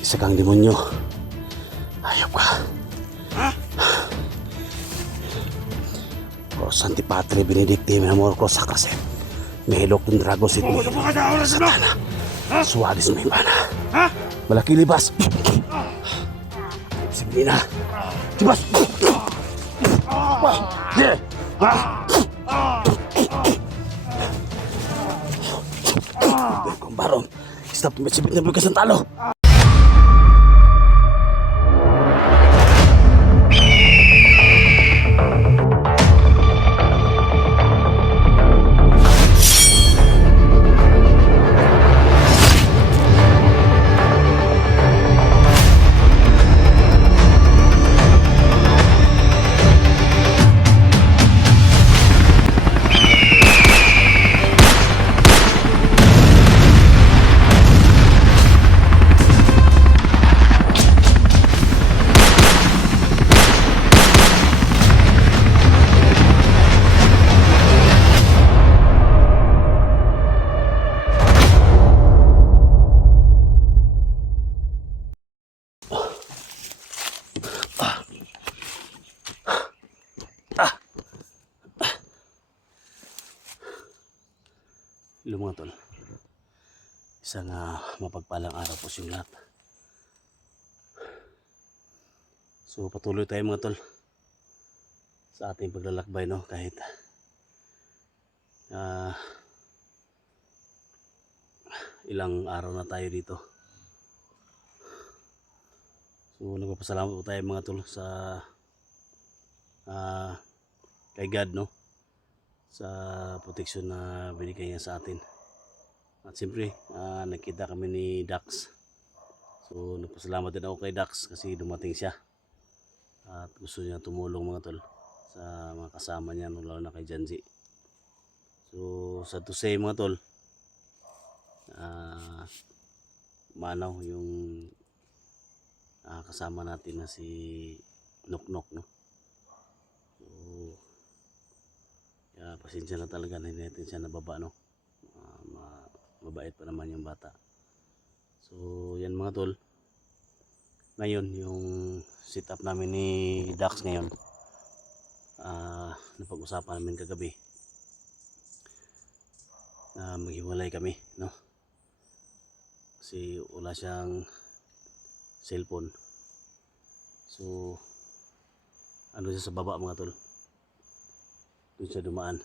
Isa kang demonyo. Hayop ka. O Santi Padre Benedicti Minamorco Sacraset. Mehilok ng Dragos it mo. Satana. Suwalis mo yung pana. Malaki libas. Sige na. Libas. Kung barong. Stop tumitsibit na bukas ng talo. Hello mga tol. Isang mapagpalang araw po sa lahat. So patuloy tayo mga tol sa ating paglalakbay, no, kahit ilang araw na tayo dito. So nagpapasalamat po tayo mga tol sa kay God, no, sa protection na binigay niya sa atin. At siyempre nakita kami ni Dax. So nagpasalamat din ako kay Dax kasi dumating siya at gusto niya tumulong mga tol sa mga kasama niya, no, lalo na kay Janji. So sad to say mga tol, manaw yung kasama natin na si Noknok, no. So pasensya na talaga na hindi natin siya nababa, no. Mabait pa naman yung bata. So yan mga tol, ngayon yung setup namin ni Dax ngayon, napag-usapan namin kagabi na maghiwalay kami, no, kasi wala siyang cellphone. So ano siya sa baba mga tol, doon siya dumaan.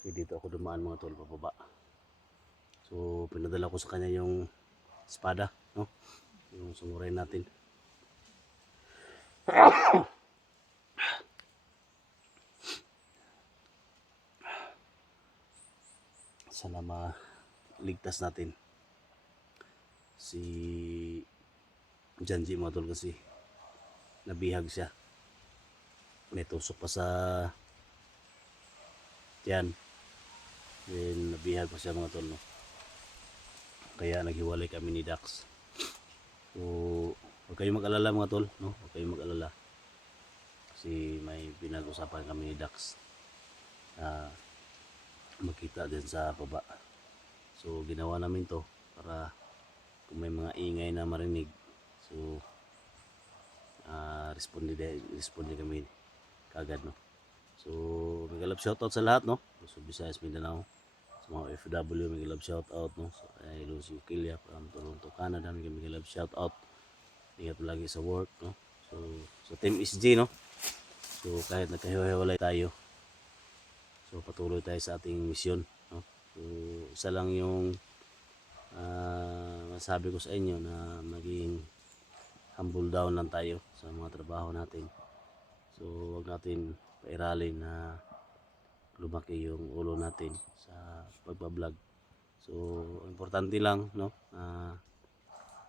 So dito ako dumaan mga tol, pababa. So pinadala ko sa kanya yung espada, no, yung samurai natin. Sana maligtas natin si Janji mga tol, kasi nabihag siya, may tusok pa sa tiyan, then nabihag pa siya mga tol, no. Kaya naghiwalay kami ni Dax. So huwag kayong mag-alala mga tol, no, huwag kayong mag-alala kasi may pinag-usapan kami ni Dax na magkita din sa baba. So ginawa namin to para kung may mga ingay na marinig, so responde kami kagad, no. So may love shoutout sa lahat, no, so Visayas, Mindanao, sa mga OFW, may love shoutout, no, so ay Lucy Ukilia from Toronto, Canada, may love shoutout. Ingat lagi sa work, no. So sa Team SG, no, so kahit nagkahiwalay tayo, so patuloy tayo sa ating misyon, no. So isa lang yung masabi ko sa inyo, na maging humble down lang tayo sa mga trabaho natin. So wag natin pairalin na lumaki yung ulo natin sa pagbablog. So importante lang, no,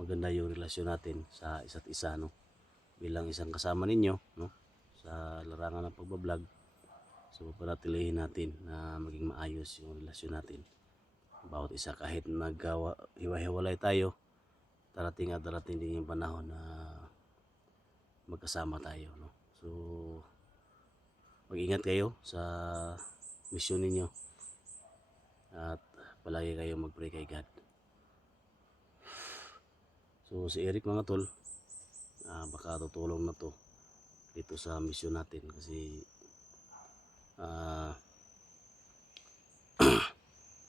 maganda yung relasyon natin sa isa't isa, no, bilang isang kasama ninyo, no, sa larangan ng pagbablog. So panatilihin natin na maging maayos yung relasyon natin bawat isa, kahit naghiwa-hiwalay tayo, darating at darating din yung panahon na magkasama tayo, no. So mag-ingat kayo sa misyon ninyo at palagi kayong mag-pray kay God. So si Eric mga tol, baka tutulong na to dito sa mission natin kasi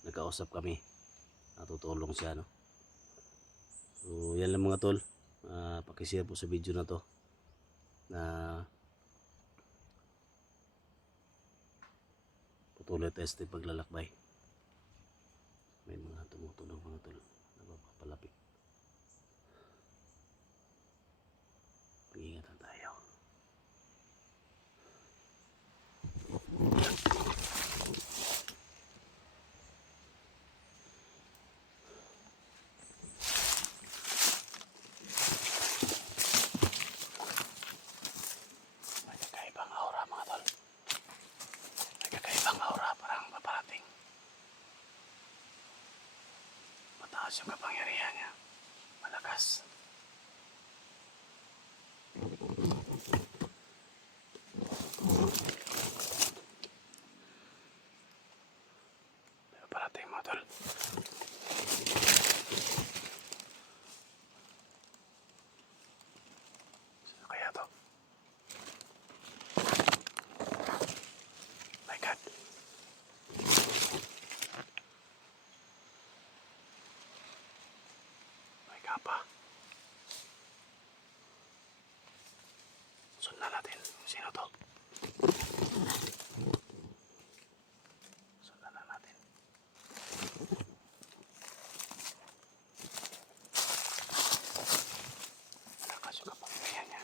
nagkausap kami, natutulong siya, no? So yan lang mga tol, pakishare po sa video na to na patuloy tayo sa paglalakbay. May mga tumutunog mga tol, napapalapit. Pag-ingatan tayo. May kakaibang aura mga tol. May kakaibang aura, parang paparating. Mataas yung kapangyarihan niya. Malakas. May paparating mga tol. Sino kaya to? My God. May kapa. Sundan natin. Sino to? Sundan na natin. Malakas yung kapangyarihan niya.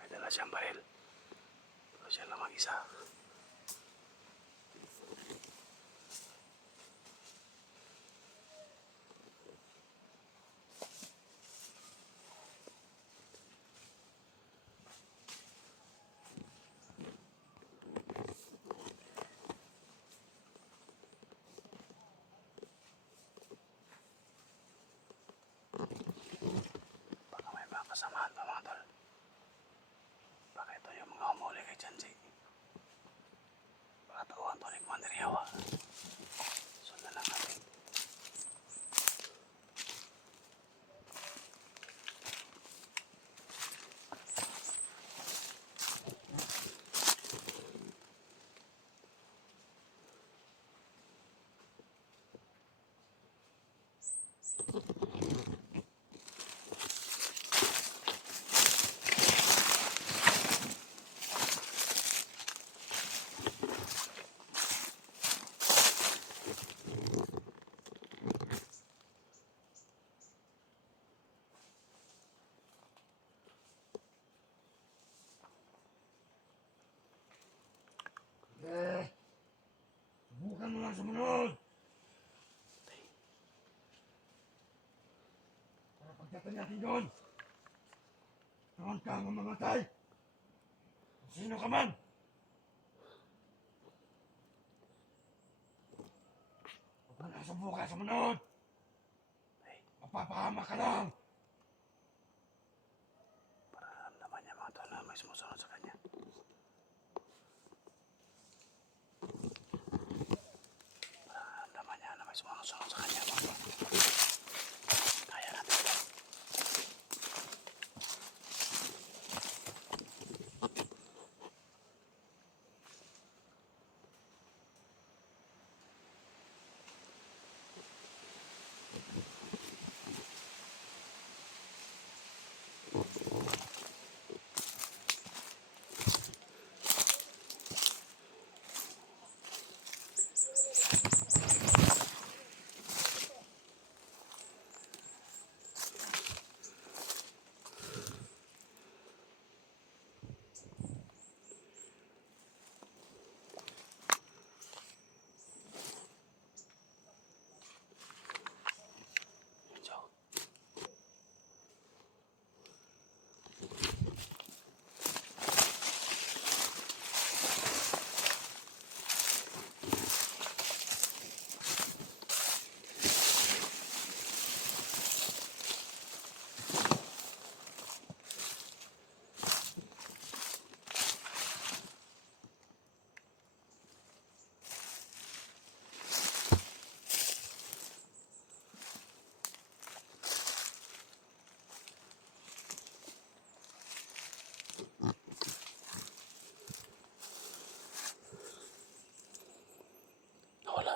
May dala siyang baril. Pero siya lang mag-isa. Baka may mga kasamahan pa mga tol. Baka ito yung mga humuli kay Janji. Baka tauhan to ni Commander Yawa. Sundan lang natin. Subukan mo lang sumunod. Para pagdating natin doon, doon ka mamamatay. Kung sino ka man. Huwag mo lang subukan sumunod. Mapapahama ka lang. Para naman niya mga tol na may sumusunod sa kanya. Para naman niya na may sumusunod sa kanya mga tol. Kaya natin ito.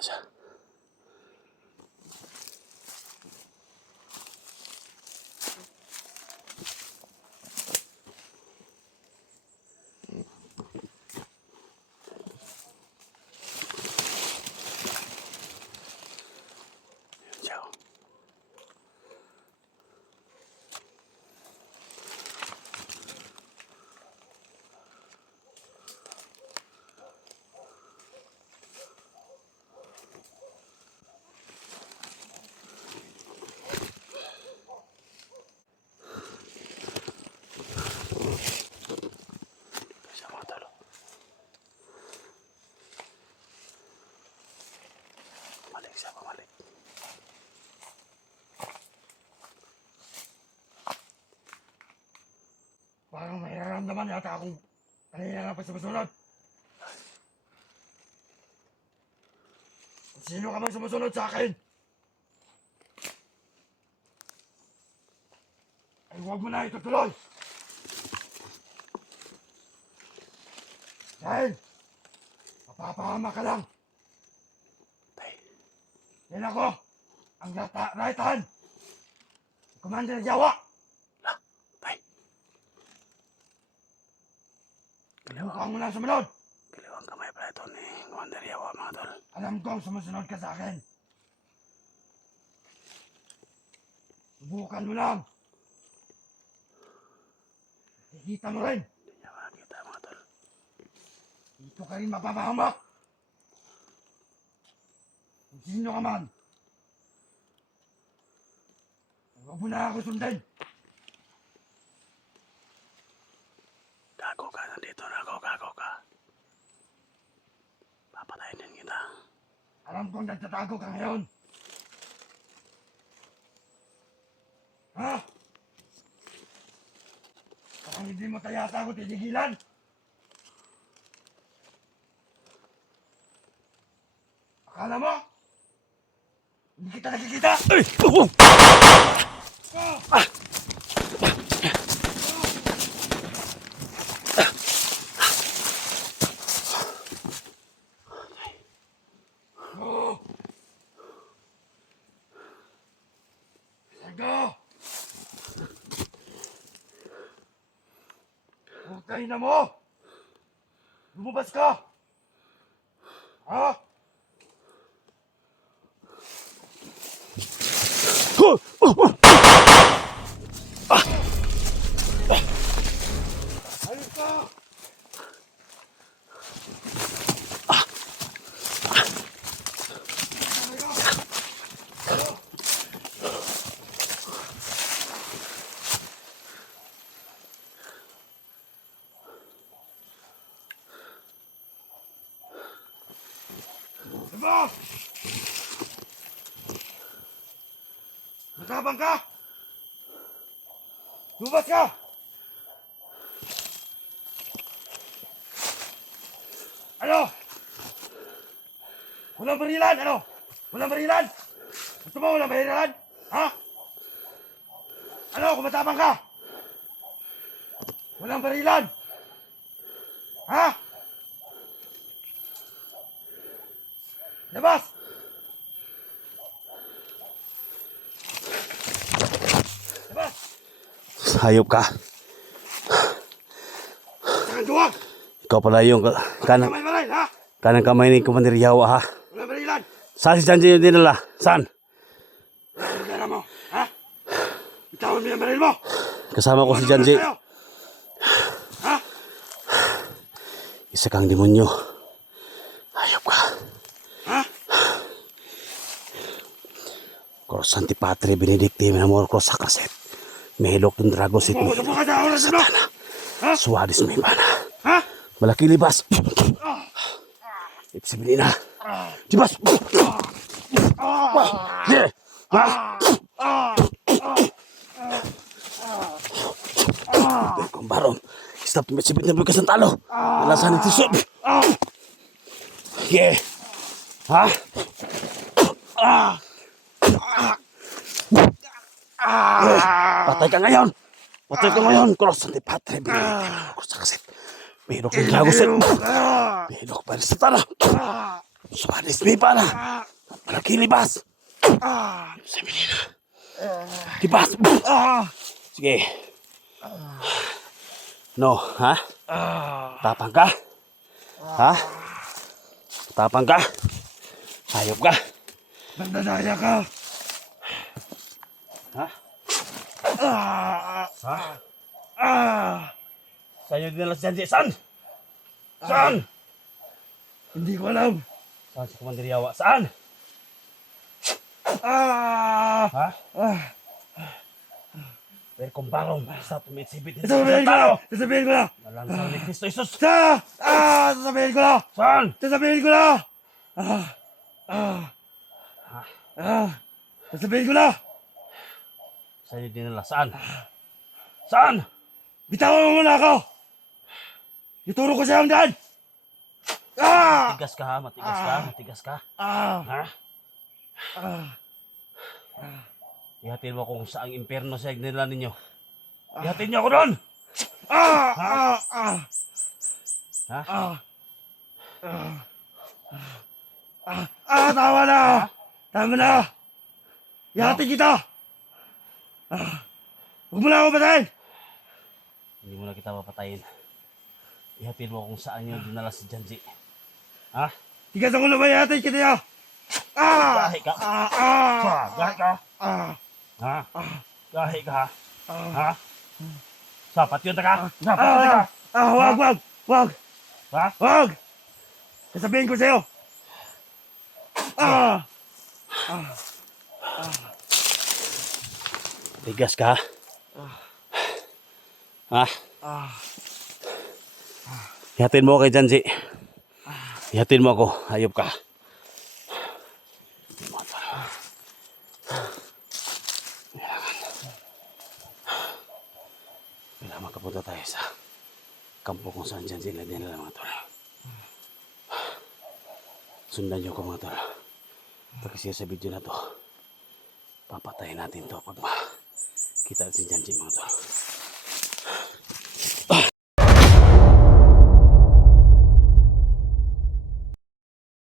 siya. Yan siya. Siya mga tol. Pamalik siya, pamalik. Parang may nararamdaman yata akong kanina na pa sumusunod. Kung sino ka man sumusunod sa akin, ay huwag mo na itutuloy. Dahil, mapapahama ka lang. Tay. Yan ako, ang right hand, si Commander Jawa. Tay. Huwag mo lang sumunod. Kaliwang kamay pala ito ni Commander Yawa mga tol. Alam kong sumusunod ka sa akin. Subukan mo lang. Kikita mo rin. Hindi niya makakita mga tol. Dito ka rin mapapahamak. Kung sino ka man. Huwag mo na ako sundin. Gago ka, nandito na ako, gago ka. Papatayin din kita. Alam kong nagtatago ka ngayon. Ha? Parang hindi mo tayata ako titigilan. Akala mo? Hindi kita nakikita? Ay! Oh! Ah! Oh! Sargo! Huwag na mo! Lumabas ka! Ha? Oh! Oh! Oh! Ayun ka! Diba? Matabang ka! Lumabas ka! Ano? Walang barilan, ano? Walang barilan? Gusto mo walang barilan? Ha? Ano, kung matabang ka? Walang barilan? Ha? Labas! Labas! Hayop ka. Saan duwag? Ikaw pala yung kanang, Kamay maray, ha? kanang kamay ni Commander Yawa ha. Walang barilan? Saan si Janji yung dinala? Saan? Ano mo, ha? Bitawan mo yung baril mo! Kasama ko si Janji. Tayo. Ha? Isa kang demonyo. Hayop ka. Ha? Cross Antipatri Benedicti Minamor Cross Sacraset. Mehilok ng Dragos it Pumunta ka sa oras mo! Satana. Ha? Suwadis may mana. Ha? Malaki libas. Ipsibilina. Libas. Yeah. Ha? Kung barom. Stop mesibit na bukas ng talo. Alasan ito sub. Yeah. Ha? Patay ka ngayon. Patay ka ngayon. Cross Antipatri Benedicti Cross Sacraset. Mehilok ng Dragos it. Mehilok pa rin sa tala. Suanis mi pa na. Malaki libas. Sabi nila. Libas. Sige. No, ha? Tapang ka? Ha? Tapang ka? Hayop ka? Nandadaya ka. Ha? Ha? Sa'yo dinala si Janji. Saan? Saan? Hindi ko alam. Saan si Commander Yawa? Saan? Ha? Pero kung barong, sa tumisibit nito Sasabihin ko na! Sasabihin ko na! Nalansang ni Kristo Jesus. Sasabihin ko na! Saan? Sasabihin ko na! Sasabihin ko na! Sa'yo dinala. Saan? Saan? Bitawan mo muna ako! Ituro ko siya ang daan! Matigas ka ha? Matigas ka? Matigas ka? Ha? Ihatin mo kung saang impyerno sa nila ninyo. Ihatin niyo ako doon! Ha? Tama na! Tama na! Ihatid kita! Huwag mo na ako patayin! Hindi mo na kita papatayin. Ihatin mo kung saan nyo dinala si Janji. Ha? Tigas ako naman ihatid kita niya! Gahi ka? Gahi ka? Ha? Gahi ka ha? Ha? Sapat yun ka? Sapat yun ka? Wag! Ha? Wag! Sasabihin ko sa'yo! Tigas ka? Ha? Ihatin mo kay Janji. Ihatin mo ako. Hayop ka. Kailangan makapunta tayo sa kampo kung saan Janji na dinala mga tol. Sundan niyo ko mga tol. Kasi sa video na to, papatayin natin to pag makita si Janji mga tol.